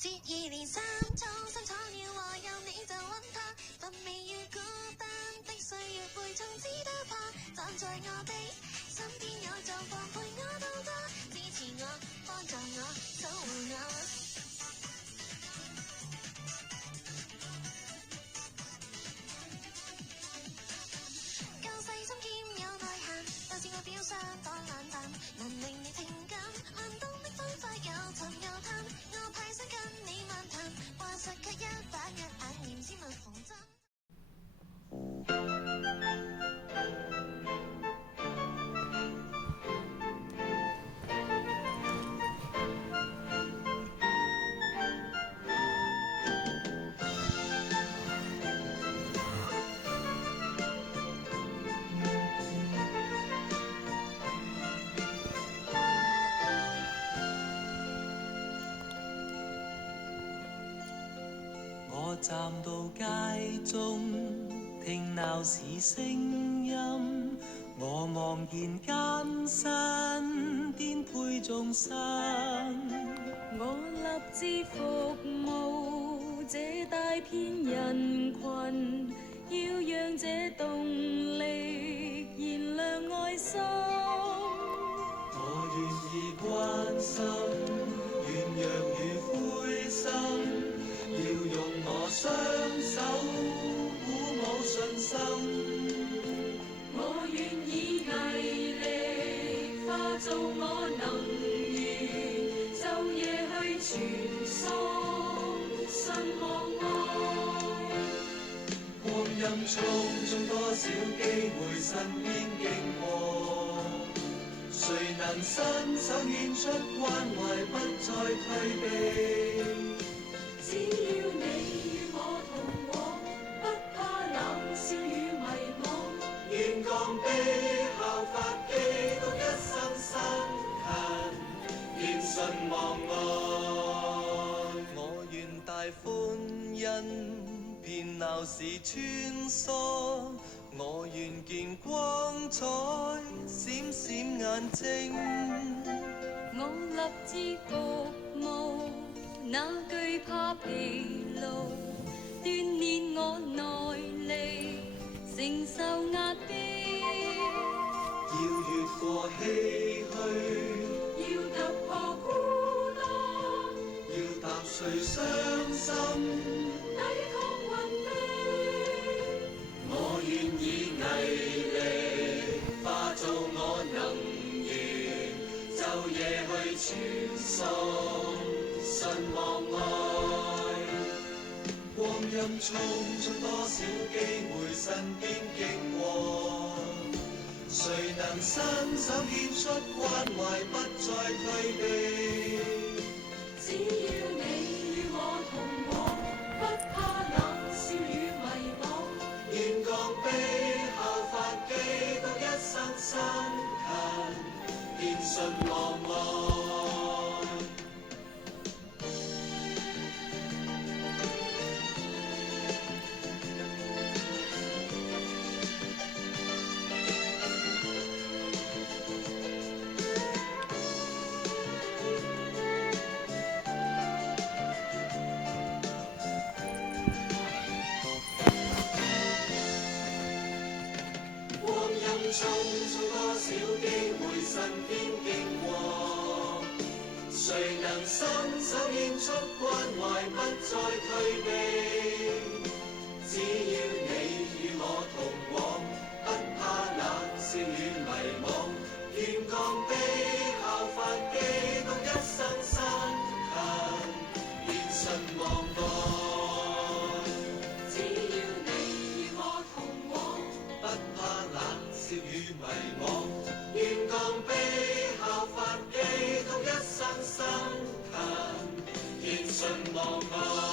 接二連三，衷心闖了禍，有你就揾他，乏味與孤單的歲月背縱只得怕，站在我的身邊有狀況陪我度過，支持我，幫助我，守護我。夠細心兼有內涵，導致我表相當冷淡，能令你情感冷凍的方法有尋有探，我派身跟你漫談，話實卻一把一眼念之蜜縫針。我站到街中，聽鬧市聲音，我望見艱辛顛沛眾生，我立志服務這大片人群，要讓這動力燃亮愛心。我願意關心軟弱與灰心，要用我雙手鼓舞信心。我願以毅力化做我能源，晝夜去傳送信望愛。光陰匆匆，多少機會身邊經過，誰能伸手獻出關懷，不再退避。只要你與我同往，不怕冷笑與迷惘。願降卑效法基督一生辛勤，獻信望愛。我願大歡欣，遍鬧市穿梭。我願見光彩，閃閃眼睛。我立志服務，哪懼怕疲勞，鍛鍊我耐力，承受壓迫。要越過唏噓，要突破孤單，要踏碎傷心，抵抗運命。我願以毅力化做我能源，晝夜去傳送信望愛。光陰匆匆，多少機會身邊經過，誰能伸手獻出關懷，不再退避。只要你與我同往，不怕冷笑與迷惘。願降卑效法基督一生辛勤，獻信望愛。匆匆，多少機會身邊經過，誰能伸手獻出關懷，不再退避。只要你與我同往，不怕冷笑與迷惘。願降卑效法基督一生辛勤，獻信望愛。只要你與我同往，不怕冷笑與迷惘，願降卑效法基督一生辛勤，獻信望愛。